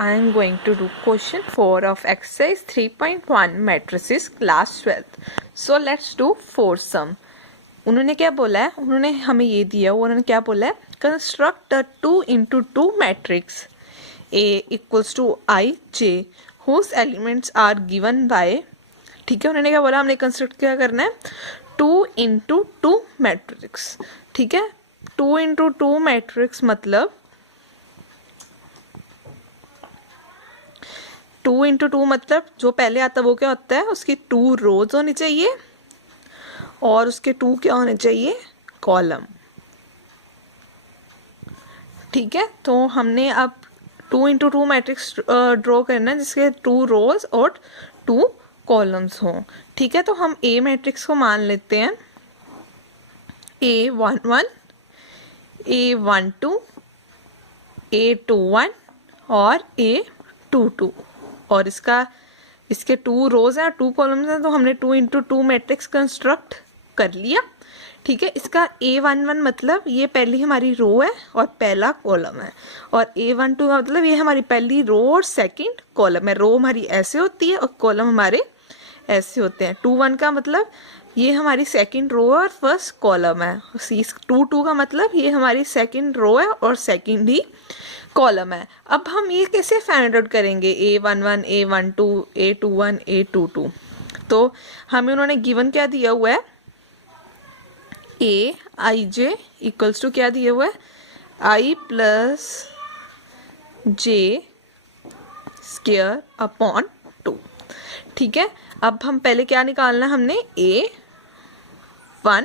I am going to do question 4 of exercise 3.1 matrices class 12th. So let's do foursome. उन्होंने क्या बोला है, उन्होंने हमें ये दिया, उन्होंने क्या बोला है, construct a 2x2 matrix A equals to I J whose elements are given by, ठीक है, उन्होंने क्या बोला, हमने कंस्ट्रक्ट क्या करना है 2x2 मैट्रिक्स, ठीक है। 2x2 मैट्रिक्स मतलब 2x2 मतलब जो पहले आता है वो क्या होता है, उसकी 2 रोज होनी चाहिए और उसके 2 क्या होने चाहिए, कॉलम, ठीक है। तो हमने अब 2x2 मैट्रिक्स ड्रॉ करना है जिसके 2 रोज और 2 कॉलम्स हों, ठीक है। तो हम ए मैट्रिक्स को मान लेते हैं A11, A12, A21 और A22 और इसके 2 रोज हैं 2 कॉलम्स हैं, तो हमने 2x2 मैट्रिक्स कंस्ट्रक्ट कर लिया, ठीक है। इसका A11 मतलब ये पहली हमारी रो है और पहला कॉलम है, और A12 का मतलब ये हमारी पहली रो और सेकंड कॉलम है। रो हमारी ऐसे होती है और कॉलम हमारे ऐसे होते हैं। 21 का मतलब ये हमारी सेकंड रो है और फर्स्ट कॉलम है। 22 का मतलब ये हमारी सेकंड रो है और सेकंड ही कॉलम है। अब हम ये कैसे फाइंड आउट करेंगे A11, A12, A21, A22, तो हमें उन्होंने गिवन क्या दिया हुआ है, A I J equals to क्या दिया हुआ है, I plus J square upon 2, ठीक है। अब हम पहले क्या निकालना है, हमने A11,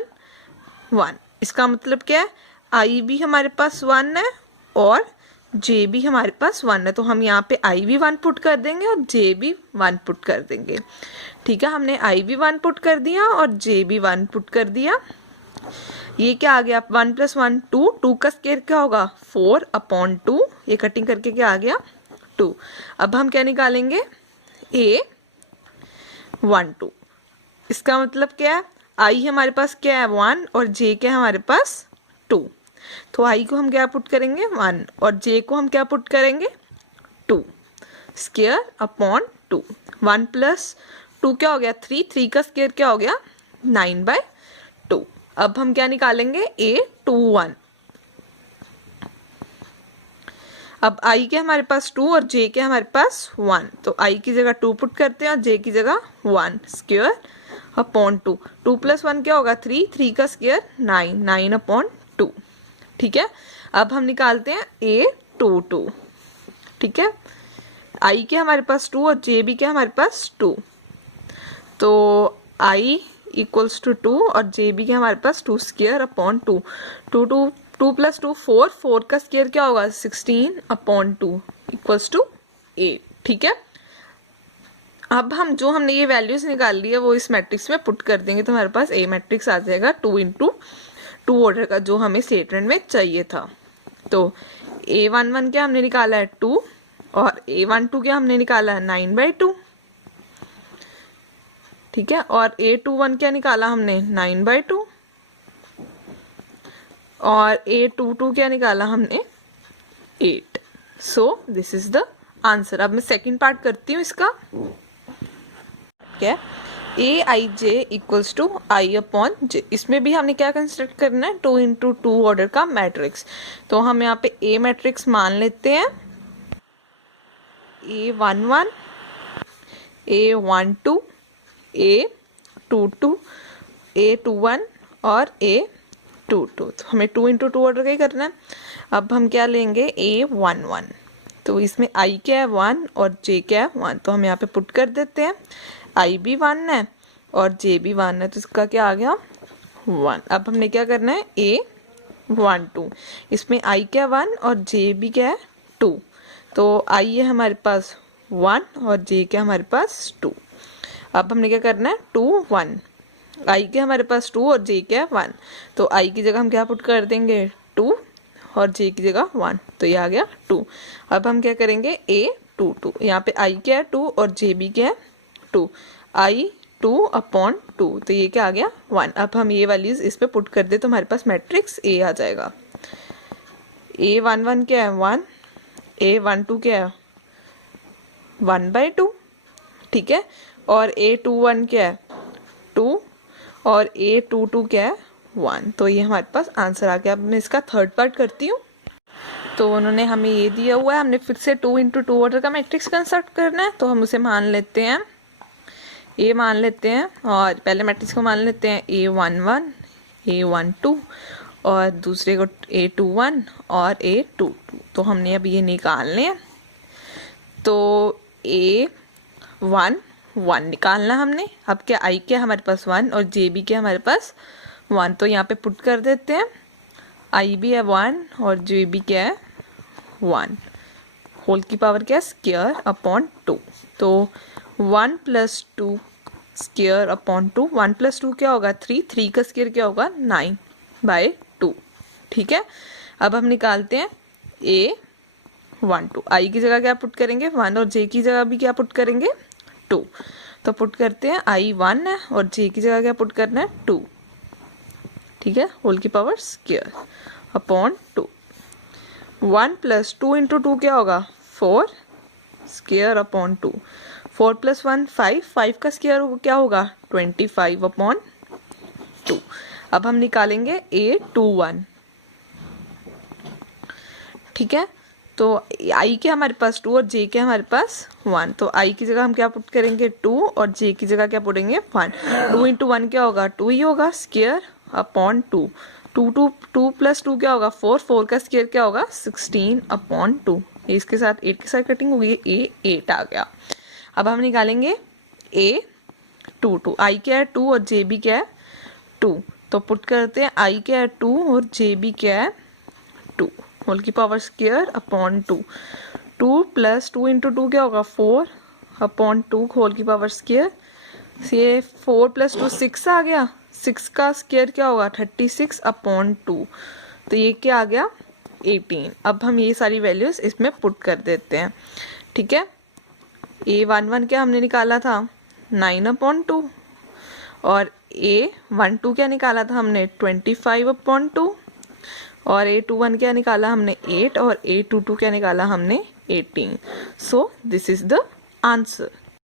इसका मतलब क्या है, I भी हमारे पास 1 है और J भी हमारे पास 1 है, तो हम यहाँ पे I भी 1 पुट कर देंगे और J भी 1 पुट कर देंगे, ठीक है। हमने I भी 1 पुट कर दिया और J भी 1 पुट कर दिया। ये क्या आ गया, 1 + 1 2, 2 का स्क्वायर क्या होगा 4/2, ये कटिंग करके क्या आ गया 2। अब हम क्या निकालेंगे A12, इसका मतलब क्या है, I हमारे पास क्या है 1 और J क्या है हमारे पास 2, तो I को हम क्या पुट करेंगे 1 और J को हम क्या पुट करेंगे 2, स्क्वायर अपॉन 2, 1 + 2 क्या हो गया 3, 3 का स्क्वायर क्या हो गया 9/2। अब हम क्या निकालेंगे A21, अब I के हमारे पास 2 और J के हमारे पास 1, तो I की जगह 2 पुट करते हैं और J की जगह 1, स्क्वायर अपॉन 2, 2 + 1 क्या होगा 3, 3 का स्क्वायर 9, 9/2, ठीक है। अब हम निकालते हैं A22, ठीक है। I के हमारे पास 2 और J भी क्या हमारे पास 2, तो I इक्वल्स टू 2 और J भी क्या हमारे पास 2, स्क्वायर अपॉन 2, 2 + 2 4, 4 का स्क्वायर क्या होगा 16/2 इक्वल्स टू 8, ठीक है। अब हम जो हमने ये वैल्यूज निकाल ली है वो इस मैट्रिक्स में पुट कर देंगे, तो हमारे पास A मैट्रिक्स आ जाएगा 2x2 ऑर्डर का, जो हमें स्टेटमेंट में चाहिए था। तो A11 क्या हमने निकाला है 2 और A12 क्या हमने निकाला है 9/2, ठीक है, और A21 क्या निकाला हमने 9/2 और A22 क्या निकाला हमने 8। So this is the answer. अब मैं सेकंड पार्ट करती हूँ इसका, क्या AIJ इक्वल्स टू I/J, इसमें भी हमने क्या कंस्ट्रक्ट करना है 2x2 ऑर्डर का मैट्रिक्स। तो हम यहाँ पे A मैट्रिक्स मान लेते हैं A11, A12, A22, A21 और A22, तो हमें 2x2 ऑर्डर का ही करना है। अब हम क्या लेंगे A11, तो इसमें I क्या है 1 और J क्या है 1, तो हम यहाँ पे पुट कर देते हैं, I भी 1 है और J भी 1 है, तो इसका क्या आ गया 1। अब हमने क्या करना है A12, इसमें I क्या 1 और J भी क्या है 2, तो I है हमारे पास 1 और J क्या हमारे पास 2। अब हमने क्या करना है 2 1, I के हमारे पास 2 और J क्या है 1, तो I की जगह हम क्या पुट कर देंगे 2 और J की जगह 1, तो ये आ गया 2। अब हम क्या करेंगे A22, यहाँ पे I क्या है 2 और J भी क्या है 2, I 2/2, तो ये क्या आ गया 1। अब हम ये वैल्यूज इस पे पुट कर दे तो हमारे पास मैट्रिक्स A आ जाएगा। A11 क्या है 1, A12 क्या है 1/2, ठीक है। और A21 क्या है 2 और A22 क्या है 1। तो ये हमारे पास आंसर आ गया। अब मैं इसका थर्ड पार्ट करती हूँ। तो उन्होंने हमें ये दिया हुआ है, हमने फिर से 2 × 2 ऑर्डर का मैट्रिक्स कंस्ट्रक्ट करना है। तो हम उसे मान लेते हैं ए मान लेते हैं, और पहले मैट्रिक्स को मान लेते हैं A11 A12 और दूसरे को A21 और A22। तो हमने अब ये निकालने हैं। तो A1 1 निकालना हमने। अब क्या आई क्या हमारे पास 1 और जे भी क्या हमारे पास 1। तो यहाँ पे पुट कर देते हैं। आई भी है 1 और जे भी क्या है 1, होल की पावर क्या है स्क्वायर अपॉन 2। तो 1 + 2 स्क्वायर अपॉन 2, 1 + 2 क्या होगा 3, 3 का स्क्वायर क्या होगा 9/2, ठीक है। अब हम निकालते हैं A12। आई की जगह क्या पुट करेंगे 1 और जे की जगह भी क्या पुट करेंगे 2। तो पुट करते हैं आई 1 है और जे की जगह क्या पुट करना है 2, ठीक है, होल की पावर स्क्वायर अपॉन 2। 1 + 2 × 2 क्या होगा 4 स्क्वायर अपॉन 2। 4 + 1 5, 5 का स्क्वायर क्या होगा 25/2। अब हम निकालेंगे A21, ठीक है। तो आई के हमारे पास 2 और जे के हमारे पास 1। तो आई की जगह हम क्या पुट करेंगे 2 और जे की जगह क्या पुटेंगे 1। 2 × 1 क्या होगा 2 ही होगा स्क्वायर अपॉन 2। 2 + 2 क्या होगा 4, 4 का स्क्वायर क्या होगा 16/2। इसके साथ 8 के साथ कटिंग होगी, ए 8 आ गया। अब हम निकालेंगे A22। आई क्या है 2 और जे भी क्या है 2। तो पुट करते हैं आई क्या है 2 और जे भी क्या है 2, होल की पावर स्क्वायर अपॉन 2। 2 + 2 × 2 क्या होगा 4/2, होल की पावर स्क्वायर। ये 4 + 2 6 आ गया, 6 का स्क्वायर क्या होगा 36/2। तो ये क्या आ गया 18। अब हम ये सारी वैल्यूज इसमें पुट कर देते हैं, ठीक है। A11 क्या हमने निकाला था 9/2 और A12 क्या निकाला था हमने 25/2 और A21 क्या निकाला हमने 8 और A22 क्या निकाला हमने 18। So this is the answer.